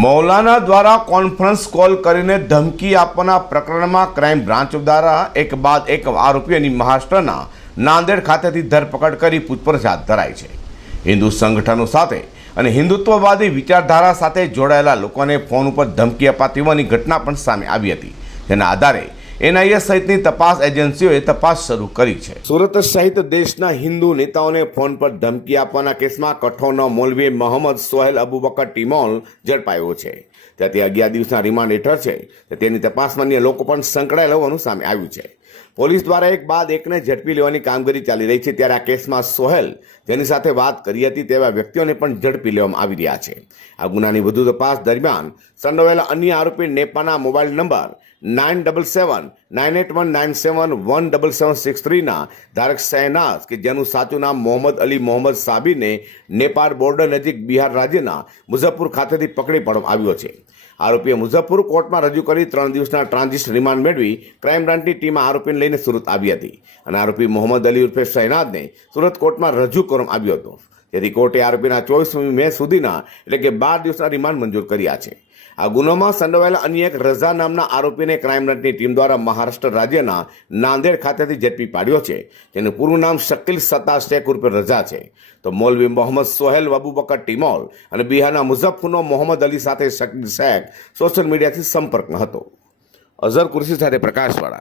મૌલાના દ્વારા conference call કરીને ધમકી આપવાના પ્રકરણમાં ક્રાઇમ બ્રાન્ચ દ્વારા એક બાદ એક આરોપીઓની મહારાષ્ટ્રના નાંદેડ ખાતેથી ધરપકડ કરી પૂછપરછ હાથ ધરાઈ છે. હિન્દુ સંગઠનો સાથે અને હિન્દુત્વવાદી વિચારધારા સાથે જોડાયેલા લોકોને ફોન ઉપર ધમકી અપાતી હોવાની ઘટના પણ સામે આવી હતી. જેના આધારે એનઆઈએ સહિતની તપાસ એજન્સીઓએ તપાસ શરૂ કરી છે. સુરત સહિત દેશના હિન્દુ નેતાઓને ફોન પર ધમકી આપવાના કેસમાં કઠોરનો મોલવી મોહમ્મદ સોહેલ અબુબકર ટીમોલ ઝડપાયો છે. ત્યાંથી અગિયાર દિવસના રિમાન્ડ હેઠળ છે. તેની તપાસમાં અન્ય લોકો પણ સંકળાયેલા હોવાનું સામે આવ્યું છે. પોલીસ દ્વારા એક બાદ એકને ઝડપી લેવાની કામગીરી ચાલી રહી છે. ત્યારે આ કેસમાં સોહેલ જેની સાથે વાત કરી હતી તેવા વ્યક્તિઓને પણ ઝડપી લેવામાં આવી રહ્યા છે. આ ગુનાની વધુ તપાસ દરમિયાન સંડોવાયેલા અન્ય આરોપી નેપાના mobile number nine double seven nine eight one nine seven one double seven six થ્રીના ધારક શહેનાઝ કે જેનું સાચું નામ મોહમ્મદ અલી મોહમ્મદ સાબીને નેપાળ બોર્ડર નજીક બિહાર રાજ્યના મુઝફ્ફર ખાતેથી પકડી પાડવામાં આવ્યો છે. આરોપીએ મુઝફ્ફર કોર્ટમાં રજૂ કરી ત્રણ દિવસના ટ્રાન્ઝિટ રિમાન્ડ મેળવી ક્રાઇમ બ્રાન્ચની ટીમ આરોપીને લઈને સુરત આવી હતી અને આરોપી મોહમ્મદ અલી ઉર્ફે શહેનાઝને સુરત કોર્ટમાં રજૂ કરવામાં આવ્યો હતો. જેથી કોર્ટે આરોપીના ચોવીસમી મે સુધીના, એટલે કે બાર દિવસના રિમાન્ડ મંજૂર કર્યા છે. આ ગુનામાં સંડોવાયેલા અન્ય એક રઝા નામના આરોપીને ક્રાઇમ બ્રાન્ચની ટીમ દ્વારા મહારાષ્ટ્ર રાજ્યના નાંદેડ ખાતેથી ઝડપી પાડ્યો છે. જેનું પૂરું નામ શકીલ સત્તા શેખ ઉર્ફે રઝા છે. તો મૌલવી મોહમ્મદ સોહેલ અબુબકર ટીમોલ અને બિહારના મુઝફ્ફરનો મોહમ્મદ અલી સાથે શકીલ શેખ સોશિયલ મીડિયાથી સંપર્કમાં હતો. અઝર કુર્સી સાથે પ્રકાશવાળા.